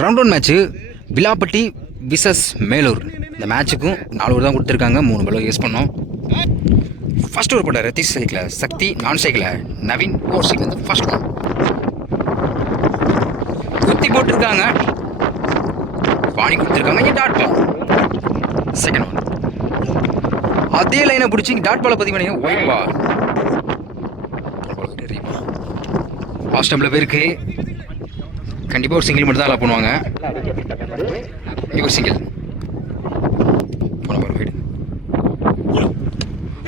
Round one match Vilapatti versus Melur. இந்த மேட்ச்சுக்கும் 4 over தான் கொடுத்துருக்காங்க. 3 பால் யூஸ் பண்ணோம். ஃபர்ஸ்ட் ஓவர் போட்ட ரத்தீஷ் சைக்கிள், சக்தி நான் cycle, Naveen over cycle first one குத்தி போட்டிருக்காங்க. பாணி கொடுத்துருக்காங்க. Dot ball second one. அதே லைனை பிடிச்சி டாட் பாலை பதிவு பண்ணி ஒயிட் பால். லாஸ்ட் டைமில் பேருக்கு கண்டிப்பாக ஒரு சிங்கிள் மட்டும் தான் அலோ பண்ணுவாங்க. ஒரு சிங்கிள்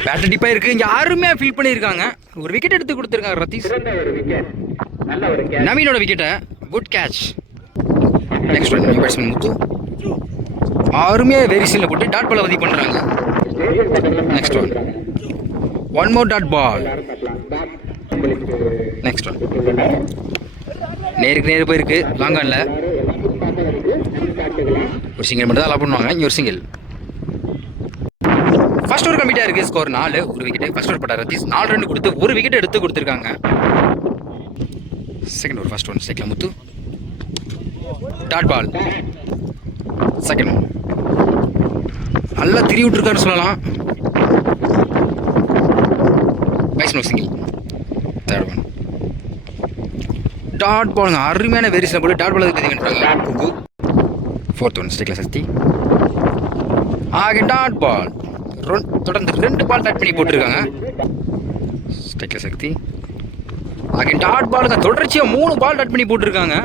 பேட்டர் டிப்பாக இருக்குது. இங்கே அருமையாக ஃபீல் பண்ணியிருக்காங்க. ஒரு விக்கெட் எடுத்து கொடுத்துருக்காங்க ரத்தீஷ். நவீனோட விக்கெட்டை good catch. Next one batsman Muthu அருமையாக வேரியேஷனில் போட்டு டாட் பாலை பதிவு பண்ணுறாங்க. Next one more dot ball. Next one நேருக்கு நேரு போயிருக்கு. லாங் ஆனில் ஒரு சிங்கிள் மட்டும் தான் அலோ பண்ணுவாங்க. இங்கே ஒரு சிங்கிள். ஃபர்ஸ்ட் ஓவர் கம்ப்ளீட்டாக இருக்குது. ஸ்கோர் 4, ஒரு விக்கெட்டு. ஃபர்ஸ்ட் ஓவர் பட்டார் ரத்தீஷ் 4 ரன் கொடுத்து ஒரு விக்கெட் எடுத்து கொடுத்துருக்காங்க. Second over first one cycle Muthu dot ball second one. நல்லா திரி விட்டுருக்காருன்னு சொல்லலாம். Vaishnav single third one dot பாலுங்க. அருமையான வேரியேஷன் போட்டு டாட் பால் பதிவு பண்ணுறாங்க. குக்கு ஃபோர்த் ஒன் ஸ்ட்ரைக்கில் சக்தி ஆக டாட் பால். தொடர்ந்து 2 பால் டாட் பண்ணி போட்டிருக்காங்க. ஸ்ட்ரைக்கில் சக்தி ஆக டாட் பாலுங்க. தொடர்ச்சியாக 3 பால் டாட் பண்ணி போட்டிருக்காங்க.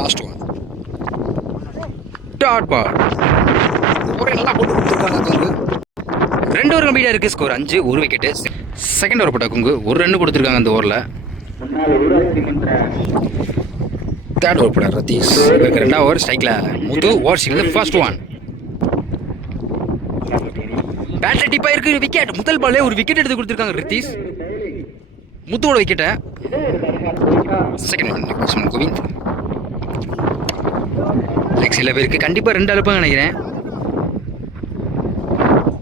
Last one dot ball. ஒரே நல்லா போட்டு கொடுத்துருக்காங்க. குங்கு 2 ஓவர் கம்ப்ளீட்டாக இருக்குது. ஸ்கோர் 5, ஒரு விக்கெட்டு. செகண்ட் ஓவர் போட்ட குங்கு 1 ரன் கொடுத்துருக்காங்க அந்த ஓவரில். தேர்ட் ஓவர் போட ரத்தீஷ் 2வது ஓவர் ஸ்ட்ரைக்கில் முத்து ஓவர் சீக்கிரம் ஃபர்ஸ்ட் ஒன். பேட்டர் டிப்பாக இருக்கு. விக்கெட் முதல் பாலே ஒரு விக்கெட் எடுத்து கொடுத்துருக்காங்க ரத்தீஷ். முத்துவோட விக்கெட்டை செகண்ட் ஒன் கோவிந்த் லெக் சில பேருக்கு கண்டிப்பாக 2 அழுப்பாங்க நினைக்கிறேன்.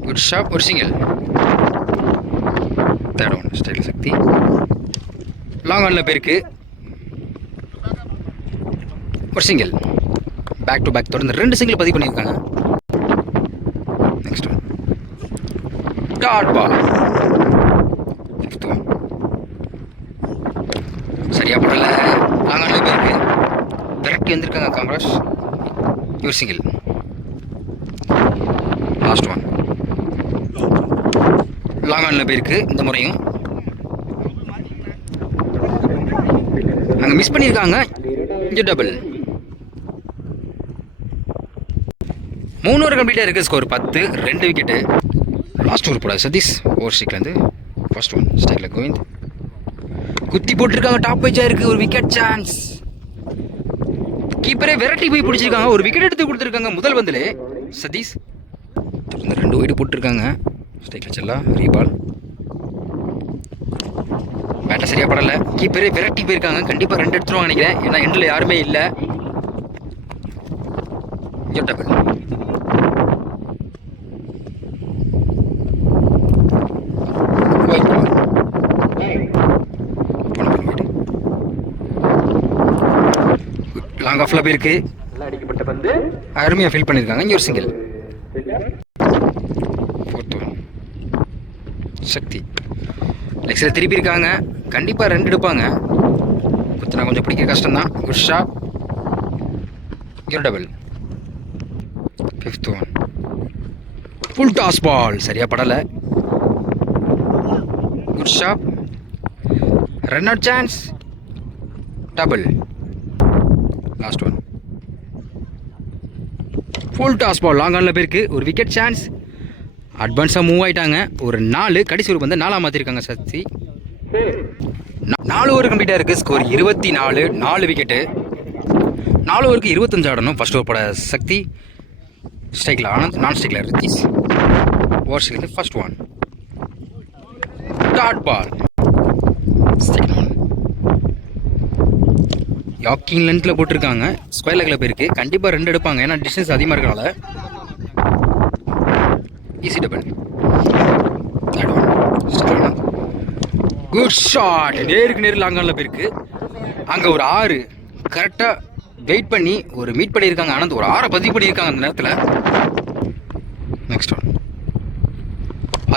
குட் ஷாட் ஒரு சிங்கிள். தேர்ட் ஒன் ஸ்ட்ரைக்கில் சக்தி லாங் ஆனில் பேருக்கு ஒரு சிங்கிள். பேக் டு பேக் தொடர்ந்து 2 சிங்கிள் பதிவு பண்ணியிருக்காங்க. Next one dot ball fifth one சரியா படல. லாங் ஆனில் பேருக்கு விரட்டி வந்திருக்காங்க காமராஜ். ஒரு சிங்கிள். லாஸ்ட் ஒன் லாங் ஆனில் பேருக்கு இந்த முறையும் அங்கே மிஸ் பண்ணியிருக்காங்க. இங்கே டபுள். 3 ஓவர் கம்ப்ளீட்டாக இருக்குது. Score 10, 2 wicket. லாஸ்ட் ஓவர் போடாது சதீஷ் ஓவர் ஸ்ட்ரைக்லேருந்து ஃபர்ஸ்ட் ஒன் ஸ்ட்ரைக்கில் கோவிந்த் குத்தி போட்டிருக்காங்க. டாப் வைஜாக இருக்குது. ஒரு விக்கெட் சான்ஸ். கீப்பரே விரட்டி போய் பிடிச்சிருக்காங்க. ஒரு விக்கெட் எடுத்து கொடுத்துருக்காங்க முதல் பந்தில் சதீஷ். தொடர்ந்து 2 வைடு போட்டிருக்காங்க. ஸ்ட்ரைக்கில் செல்லா ரீபால். பேட்டை சரியா படலை. கீப்பரே விரட்டி போயிருக்காங்க. கண்டிப்பாக 2 எடுத்துருவாங்க நினைக்கிறேன். ஏன்னா எண்டில் யாருமே இல்லை. லாங் ஆஃப்ல போயிருக்கு. அருமையாக ஃபீல் பண்ணியிருக்காங்க. இங்கே ஒரு சிங்கிள். ஃபோர்த் ஒன் சக்தி லெக்ஸில் திருப்பி இருக்காங்க. கண்டிப்பாக 2 எடுப்பாங்க. குத்துனா கொஞ்சம் பிடிக்க கஷ்டம்தான். குட் ஷாட் ஒரு double. Fifth one full toss ball சரியா படலை. Good shot run out chance double. Last one full toss ball long ஆனில் பேருக்கு ஒரு விக்கெட் சான்ஸ். அட்வான்ஸாக மூவ் ஆகிட்டாங்க. ஒரு 4 கடைசி ஒரு வந்து 4 மாற்றிருக்காங்க சக்தி. 4 ஓவர் கம்ப்ளீட்டாக இருக்குது. Score 24, 4 wicket. 4 ஓவருக்கு 25 ஆடணும். ஃபர்ஸ்ட் ஓவர் போட சக்தி ஸ்ட்ரைக்கில் ஆனந்த் நான் ஸ்ட்ரைக்கில் ரத்தீஷ் ஓவர் ஸ்ட்ரைக்கில் first one dot ball second one. Yorking லென்த்தில் போட்டிருக்காங்க. ஸ்கொயர் லெக்கில் போயிருக்கு. கண்டிப்பாக 2 எடுப்பாங்க. ஏன்னா டிஸ்டன்ஸ் அதிகமாக இருக்கனால. Easy double. Third one good shot. நேருக்கு நேர் லாங் ஆனில் போயிருக்கு. அங்கே ஒரு 6 கரெக்டாக வெயிட் பண்ணி ஒரு மீட் பண்ணியிருக்காங்க. ஆனந்த் ஒரு 6 பதிவு பண்ணியிருக்காங்க அந்த நேரத்தில். Next one.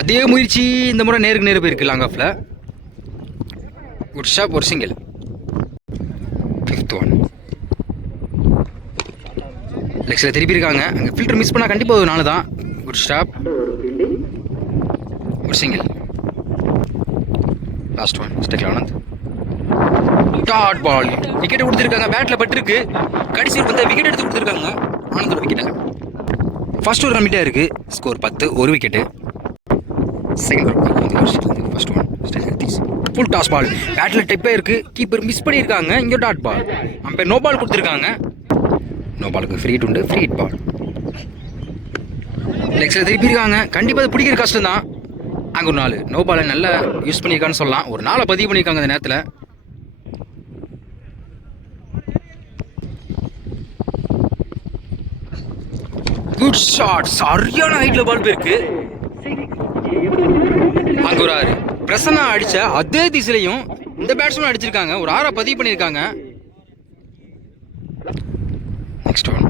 அதே முயற்சி இந்த முறை நேருக்கு நேரு போயிருக்கு லாங் ஆஃபில். குட் ஷாப், ஒரு சிங்கிள். 5th one. லெக்ஸில் திருப்பி இருக்காங்க. அங்கே ஃபில்டர் மிஸ் பண்ணால் கண்டிப்பாக ஒரு 4 தான். குட் ஸ்டாப், ஒரு சிங்கிள். Last one. ஸ்டெக்ல ஆனந்த். Dot ball. விக்கெட் கொடுத்துருக்காங்க. பேட்டில் பட்டிருக்கு. கடைசி வந்து விக்கெட் எடுத்து கொடுத்துருக்காங்க. ஆனந்தோட விக்கெட்டை. ஃபர்ஸ்ட் ஒரு கம்மிட்டாக இருக்குது. ஸ்கோர் 10, ஒரு விக்கெட்டு. செகண்ட் ஒரு first one. Full toss ball. பேட்டில் டெப்பாக இருக்குது. கீப்பர் மிஸ் பண்ணியிருக்காங்க. இங்கே dot ball. Umpire no ball கொடுத்துருக்காங்க. நோ பாலுக்கு ஃப்ரீ ஹிட் உண்டு. Free hit ball. லெக்ஸில் திருப்பி இருக்காங்க. கண்டிப்பாக அது பிடிக்கிற கஷ்டம் தான். அங்கே ஒரு 4. நோ பாலை நல்லா யூஸ் பண்ணியிருக்கான்னு சொல்லலாம். ஒரு 4 பதிவு பண்ணியிருக்காங்க அந்த நேரத்தில். Good shot. சரியான ஹைட்ல பால் போயிருக்கு. அங்க ஒரு 6. பிரசன்னா அடிச்ச அதே திசையிலையும் இந்த பேட்ஸ்மேன் அடிச்சிருக்காங்க. ஒரு 6 பதிவு பண்ணியிருக்காங்க. Next one.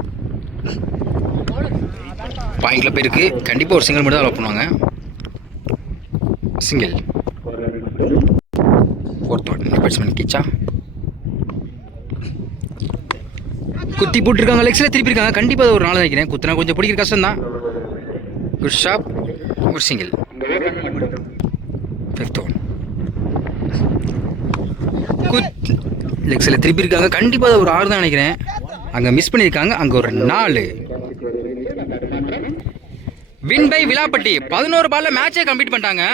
பாயிண்ட்ல போயிருக்கு. கண்டிப்பாக ஒரு சிங்கிள் மட்டும் தான் அலோவ் பண்ணுவாங்க. Single. 4th one. Batsman Kichcha குத்தி போட்டுருக்காங்க. லெக்ஸில் திருப்பி இருக்காங்க. கண்டிப்பாக ஒரு 4 நினைக்கிறேன். குத்துனா கொஞ்சம் பிடிக்கிற கஷ்டம் தான். குட் ஷாப், ஒரு சிங்கிள். 5th one. லெக்ஸில் திருப்பி இருக்காங்க. கண்டிப்பாக ஒரு 6 தான் நினைக்கிறேன். அங்கே மிஸ் பண்ணியிருக்காங்க. அங்கே ஒரு 4. Win by விலாப்பட்டி. 11 பால்ல மேட்சே கம்ப்ளீட் பண்ணிட்டாங்க.